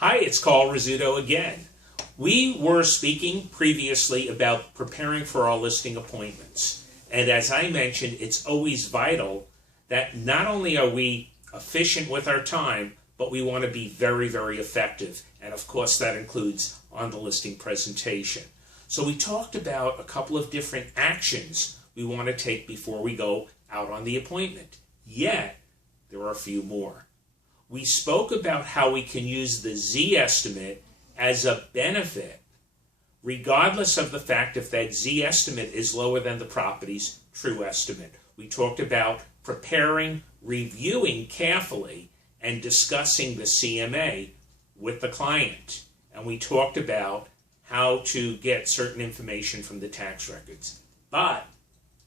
Hi, it's Carl Rizzuto again. We were speaking previously about preparing for our listing appointments. And as I mentioned, it's always vital that not only are we efficient with our time, but we want to be very, very effective. And of course, that includes on the listing presentation. So we talked about a couple of different actions we want to take before we go out on the appointment. Yet, there are a few more. We spoke about how we can use the Z-estimate as a benefit, regardless of the fact if that Z-estimate is lower than the property's true estimate. We talked about preparing, reviewing carefully, and discussing the CMA with the client. And we talked about how to get certain information from the tax records. But,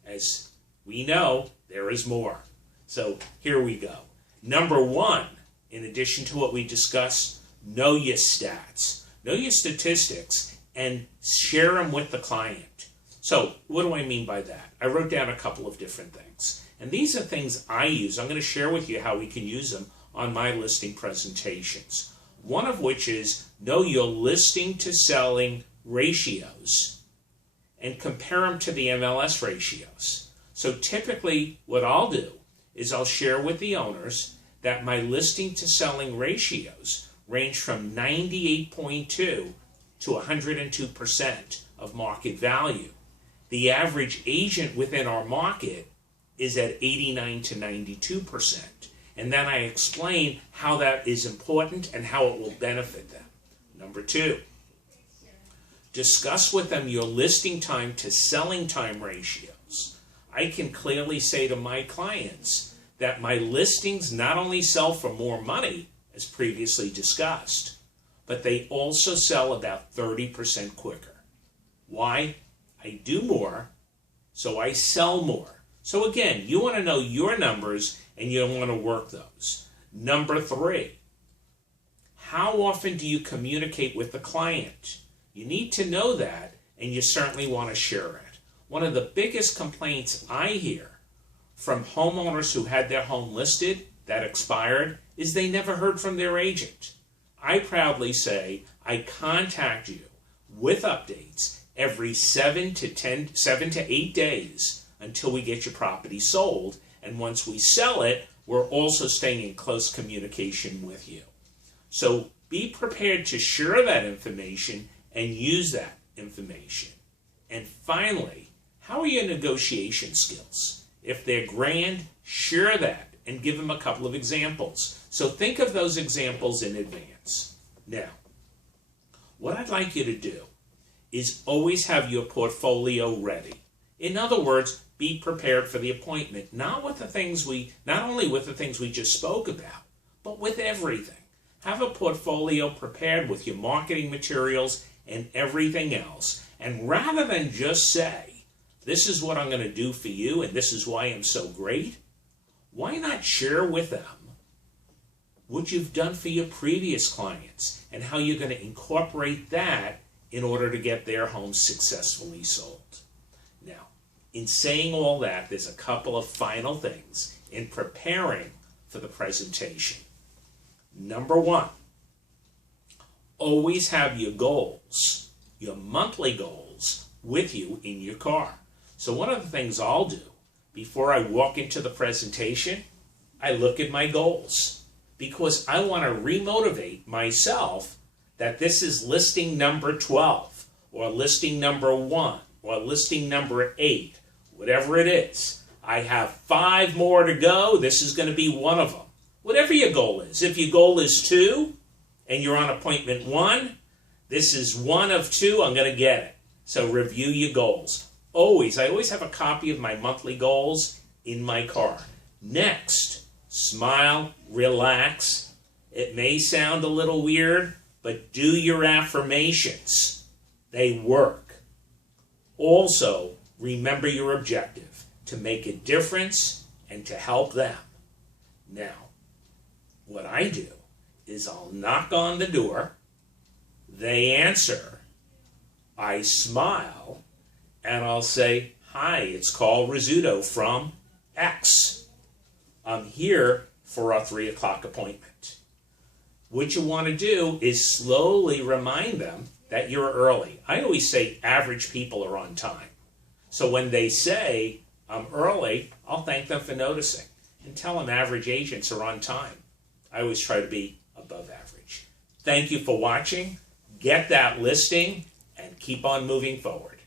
as we know, there is more. So here we go. Number one, in addition to what we discussed, know your stats. Know your statistics and share them with the client. So what do I mean by that? I wrote down a couple of different things. And these are things I use. I'm going to share with you how we can use them on my listing presentations. One of which is know your listing to selling ratios and compare them to the MLS ratios. So typically what I'll do is I'll share with the owners that my listing to selling ratios range from 98.2 to 102% of market value. The average agent within our market is at 89 to 92%. And then I explain how that is important and how it will benefit them. Number two, discuss with them your listing time to selling time ratios. I can clearly say to my clients that my listings not only sell for more money, as previously discussed, but they also sell about 30% quicker. Why? I do more, so I sell more. So again, you want to know your numbers and you want to work those. Number three, how often do you communicate with the client? You need to know that, and you certainly want to share it. One of the biggest complaints I hear from homeowners who had their home listed that expired is they never heard from their agent. I proudly say I contact you with updates every 7 to 8 days until we get your property sold. And once we sell it, we're also staying in close communication with you. So be prepared to share that information and use that information. And finally, how are your negotiation skills? If they're grand, share that and give them a couple of examples. So think of those examples in advance. Now, what I'd like you to do is always have your portfolio ready. In other words, be prepared for the appointment, not only with the things we just spoke about, but with everything. Have a portfolio prepared with your marketing materials and everything else. And rather than just say, this is what I'm going to do for you and this is why I'm so great, why not share with them what you've done for your previous clients and how you're going to incorporate that in order to get their homes successfully sold. Now, in saying all that, there's a couple of final things in preparing for the presentation. Number one, always have your goals, your monthly goals, with you in your car. So one of the things I'll do before I walk into the presentation, I look at my goals because I want to remotivate myself that this is listing number 12 or listing number 1 or listing number 8, whatever it is. I have 5 more to go. This is going to be one of them. Whatever your goal is. If your goal is 2 and you're on appointment 1, this is 1 of 2. I'm going to get it. So review your goals. I always have a copy of my monthly goals in my car. Next, smile, relax. It may sound a little weird, but do your affirmations. They work. Also, remember your objective, to make a difference and to help them. Now, what I do is I'll knock on the door, they answer, I smile, and I'll say, hi, it's Carl Rizzuto from X. I'm here for our 3 o'clock appointment. what you want to do is slowly remind them that you're early. I always say average people are on time. So when they say, I'm early, I'll thank them for noticing and tell them average agents are on time. I always try to be above average. Thank you for watching. Get that listing and keep on moving forward.